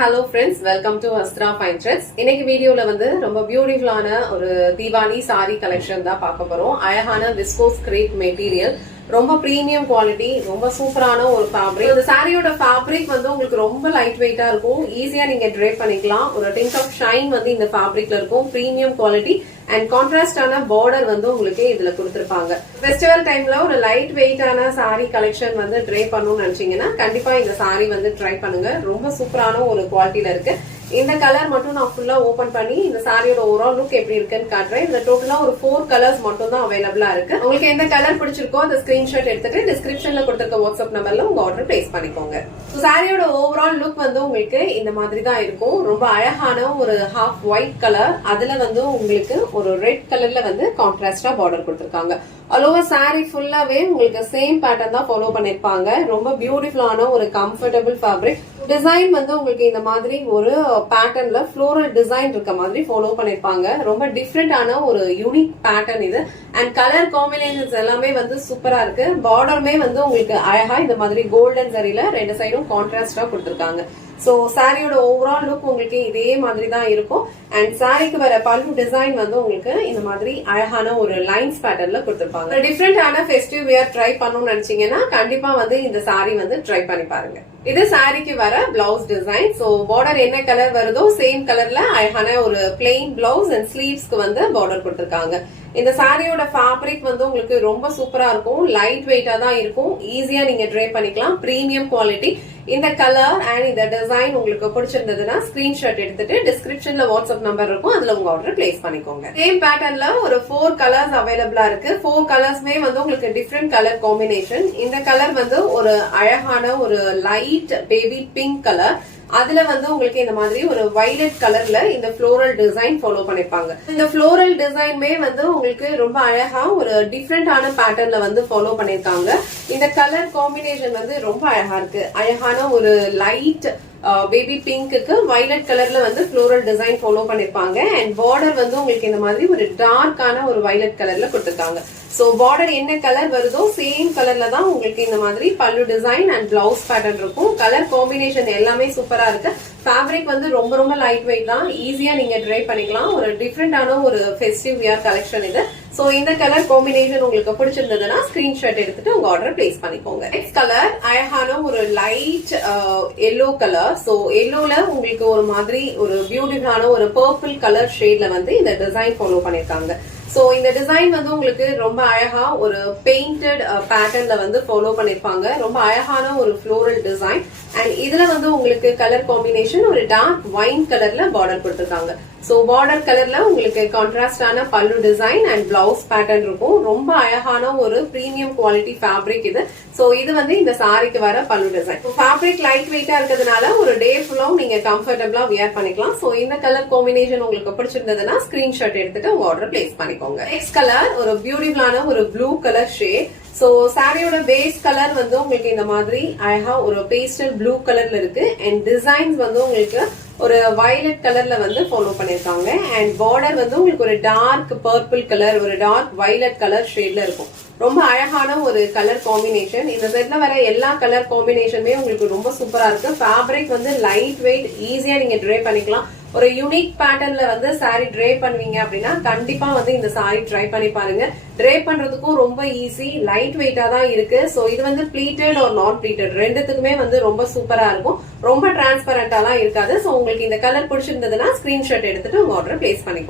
hello friends, welcome to Astra Fine Threads. இன்னைக்கு வீடியோல வந்து ரொம்ப பியூட்டிஃபுல்லான ஒரு தீபாவளி சாரி கலெக்ஷன் தான் பார்க்க போறோம். அழகான விஸ்கோஸ் கிரேப் மெட்டீரியல், ரொம்ப பிரீமியம் குவாலிட்டி, ரொம்ப சூப்பரான ஒரு ஃபேப்ரிக். இந்த சாரியோட ஃபேப்ரிக் வந்து உங்களுக்கு ரொம்ப லைட் வெயிட்டா இருக்கும், ஈஸியா நீங்க ட்ரேப் பண்ணிக்கலாம். ஒரு டிண்ட் ஆஃப் ஷைன் வந்து இந்த ஃபேப்ரிக்ல இருக்கும், பிரீமியம் குவாலிட்டி அண்ட் கான்ட்ராஸ்டான பார்டர் வந்து உங்களுக்கு இதுல கொடுத்திருப்பாங்க. ஃபெஸ்டிவல் டைம்ல ஒரு லைட் வெயிட்டான சாரி கலெக்ஷன் வந்து ட்ரை பண்ணணும்னு நினைச்சீங்கன்னா கண்டிப்பா இந்த சாரி வந்து ட்ரை பண்ணுங்க. ரொம்ப சூப்பரான ஒரு குவாலிட்டியில இருக்கு. இந்த கலர் மட்டும் நான் ஃபுல்லா ஓபன் பண்ணி இந்த சாரியோட ஓவரால் லுக் எப்படி இருக்குன்னு காட்டுறேன். இந்த டோட்டலா ஒரு 4 கலர்ஸ் மட்டும் தான் அவைலபிளா இருக்கு. உங்களுக்கு எந்த கலர் பிடிச்சிருக்கோ அந்த ஸ்கிரீன்ஷாட் எடுத்துட்டு டிஸ்கிரிப்ஷன்ல கொடுத்திருக்க வாட்ஸ்அப் நம்பர்ல உங்க ஆர்டர் பிளேஸ் பண்ணிக்கோங்க. சாரியோட ஓவரால் லுக் வந்து உங்களுக்கு இந்த மாதிரி தான் இருக்கும். ரொம்ப அழகான ஒரு ஹாஃப் ஒயிட் கலர், அதுல வந்து உங்களுக்கு ஒரு ரெட் கலர்ல வந்து கான்ட்ராஸ்டா பார்டர் கொடுத்திருக்காங்க. ஆல்ஓவர் சாரி ஃபுல்லாவே உங்களுக்கு சேம் பேட்டர்ன் தான் ஃபாலோ பண்ணிருப்பாங்க. ரொம்ப பியூட்டிஃபுல்லான ஒரு கம்ஃபர்டபிள் ஃபேப்ரிக். டிசைன் வந்து உங்களுக்கு இந்த மாதிரி ஒரு பேட்டர்ன்ல ஃப்ளோரல் டிசைன் இருக்க மாதிரி ஃபாலோ பண்ணிருப்பாங்க. ரொம்ப டிஃப்ரெண்டான ஒரு யூனிக் பேட்டர்ன் இது. அண்ட் கலர் காம்பினேஷன்ஸ் எல்லாமே வந்து சூப்பரா இருக்கு. பார்டருமே வந்து உங்களுக்கு அழகா இந்த மாதிரி கோல்டன் சரியில ரெண்டு சைடும் கான்ட்ராஸ்டா கொடுத்திருக்காங்க. சோ சாரியோட ஓவரால் லுக் உங்களுக்கு இதே மாதிரி தான் இருக்கும். அண்ட் சாரிக்கு வர பல்லு டிசைன் வந்து உங்களுக்கு இந்த மாதிரி அழகான ஒரு லைன்ஸ் பேட்டர்ன்ல கொடுத்திருப்பாங்க. டிஃப்ரெண்டான ஃபெஸ்டிவ் வியர் ட்ரை பண்ணணும்னு நினைச்சீங்கன்னா கண்டிப்பா வந்து இந்த சாரி வந்து ட்ரை பண்ணி பாருங்க. இது சாரிக்கு வர பிளவுஸ் டிசைன். சோ பார்டர் என்ன கலர் வருதோ சேம் கலர்ல அழகான ஒரு பிளெயின் பிளவுஸ் அண்ட் ஸ்லீவ்ஸ்க்கு வந்து பார்டர் கொடுத்திருக்காங்க. இந்த சாரியோட ஃபேப்ரிக் வந்து உங்களுக்கு ரொம்ப சூப்பரா இருக்கும், லைட் வெயிட்டா தான் இருக்கும், ஈஸியா நீங்க ட்ரை பண்ணிக்கலாம். Premium quality. இந்த கலர் அண்ட் இந்த டிசைன் உங்களுக்கு பிடிச்சிருந்ததுன்னா ஸ்கிரீன்ஷாட் எடுத்துட்டு டிஸ்கிரிப்ஷன்ல வாட்ஸ்அப் நம்பர் இருக்கும், அதுல உங்க ஆர்டர் பிளேஸ் பண்ணிக்கோங்க. சேம் பேட்டர்ன்ல ஒரு 4 கலர்ஸ் அவைலபிளா இருக்கு. 4 கலர்ஸ்மே வந்து உங்களுக்கு டிஃப்ரெண்ட் கலர் காம்பினேஷன். இந்த கலர் வந்து ஒரு அழகான ஒரு லைட் பேபி பிங்க் கலர், அதுல வந்து உங்களுக்கு இந்த மாதிரி ஒரு வயலட் கலர்ல இந்த ஃப்ளோரல் டிசைன் ஃபாலோ பண்ணிருப்பாங்க. இந்த ஃப்ளோரல் டிசைன்மே வந்து உங்களுக்கு ரொம்ப அழகா ஒரு டிஃப்ரெண்டான பேட்டர்ன்ல வந்து ஃபாலோ பண்ணிருக்காங்க. இந்த கலர் காம்பினேஷன் வந்து ரொம்ப அழகா இருக்கு. அழகான ஒரு லைட் பேபி பிங்க்கு வயலட் கலர்ல வந்து ஃப்ளோரல் டிசைன் ஃபாலோ பண்ணிருப்பாங்க. அண்ட் பார்டர் வந்து உங்களுக்கு இந்த மாதிரி ஒரு டார்க்கான ஒரு வயலட் கலர்ல கொடுத்திருக்காங்க. சோ பார்டர் என்ன கலர் வருதோ சேம் கலர்ல தான் உங்களுக்கு இந்த மாதிரி பல்லு டிசைன் அண்ட் பிளவுஸ் பேட்டர்ன் இருக்கும். கலர் காம்பினேஷன் எல்லாமே சூப்பரா இருக்கு. ஃபேப்ரிக் வந்து ரொம்ப ரொம்ப லைட் வெயிட் தான், ஈஸியா நீங்க ட்ரை பண்ணிக்கலாம். ஒரு டிஃப்ரெண்டான ஒரு ஃபெஸ்டிவ் வியர் கலெக்ஷன் இது. சோ இந்த கலர் காம்பினேஷன் உங்களுக்கு பிடிச்சிருந்ததுன்னா ஸ்கிரீன்ஷாட் எடுத்துட்டு உங்க ஆர்டர் பிளேஸ் பண்ணிக்கோங்க. நெக்ஸ்ட் கலர் அழகான ஒரு லைட் எல்லோ கலர். சோ எல்லோல உங்களுக்கு ஒரு மாதிரி ஒரு பியூட்டிஃபுல்லான ஒரு பர்பிள் கலர் ஷேட்ல வந்து இந்த டிசைன் ஃபாலோ பண்ணிருக்காங்க. சோ இந்த டிசைன் வந்து உங்களுக்கு ரொம்ப அழகா ஒரு பெயிண்டட் பேட்டர்ன்ல வந்து ஃபாலோ பண்ணிருப்பாங்க. ரொம்ப அழகான ஒரு ஃப்ளோரல் டிசைன். அண்ட் இதுல வந்து உங்களுக்கு கலர் காம்பினேஷன் ஒரு டார்க் வைன் கலர்ல பார்டர் கொடுத்திருக்காங்க. சோ பார்டர் கலர்ல உங்களுக்கு கான்ட்ராஸ்டான பல்லு டிசைன் அண்ட் பிளவுஸ் பேட்டர்ன் இருக்கும். ரொம்ப அழகான ஒரு பிரீமியம் குவாலிட்டி ஃபேப்ரிக் இது. சோ இது வந்து இந்த சாரிக்கு வர பல்லு டிசைன். ஃபேப்ரிக் லைட் வெயிட்டா இருக்கிறதுனால ஒரு டே ஃபுல்லாவும் நீங்க கம்ஃபர்டபிளா வியர் பண்ணிக்கலாம். சோ இந்த கலர் காம்பினேஷன் உங்களுக்கு பிடிச்சிருந்ததுன்னா ஸ்கிரீன்ஷாட் எடுத்துட்டு உங்க ஆர்டர் பிளேஸ் பண்ணிக்கோங்க. நெக்ஸ்ட் கலர் ஒரு பியூட்டிஃபுல்லான ஒரு ப்ளூ கலர் ஷேட். சோ சாரியோட பேஸ் கலர் வந்து உங்களுக்கு இந்த மாதிரி அழகா ஒரு பேஸ்டல் ப்ளூ கலர்ல இருக்கு. அண்ட் டிசைன்ஸ் வந்து உங்களுக்கு ஒரு வயலட் கலர்ல வந்து ஃபாலோ பண்ணிருக்காங்க. அண்ட் பார்டர் வந்து உங்களுக்கு ஒரு டார்க் பர்பிள் கலர், ஒரு டார்க் வயலட் கலர் ஷேட்ல இருக்கும். ரொம்ப அழகான ஒரு கலர் காம்பினேஷன். இந்த செட்ல வர எல்லா கலர் காம்பினேஷனுமே உங்களுக்கு ரொம்ப சூப்பரா இருக்கு. ஃபேப்ரிக் வந்து லைட் வெயிட், ஈஸியா நீங்க ட்ரை பண்ணிக்கலாம். ஒரு யூனிக் பேட்டர்ன்ல வந்து சாரி ட்ரை பண்ணுவீங்க அப்படின்னா கண்டிப்பா வந்து இந்த சாரி ட்ரை பண்ணி பாருங்க. ட்ரை பண்றதுக்கும் ரொம்ப ஈஸி, லைட் வெயிட்டா தான் இருக்கு. சோ இது வந்து ப்ளீட்டட் ஆர் நாட் ப்ளீட்டட் ரெண்டுத்துக்குமே வந்து ரொம்ப சூப்பரா இருக்கும். ரொம்ப டிரான்ஸ்பரண்டாலாம் இருக்காது. சோ உங்களுக்கு இந்த கலர் பிடிச்சிருந்ததுன்னா ஸ்கிரீன்ஷாட் எடுத்துட்டு உங்க ஆர்டர் பிளேஸ் பண்ணிக்கோங்க.